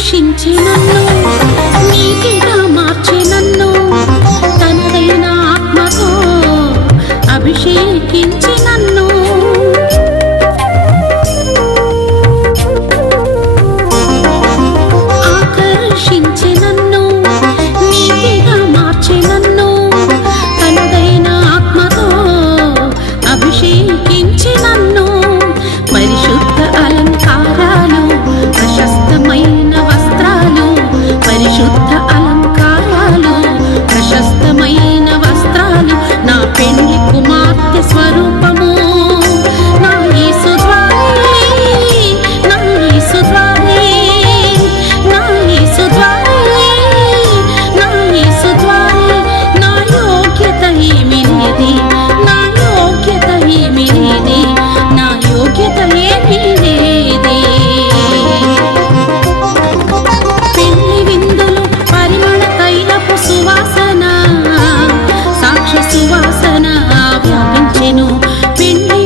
పోషించి నన్ను. பின்னி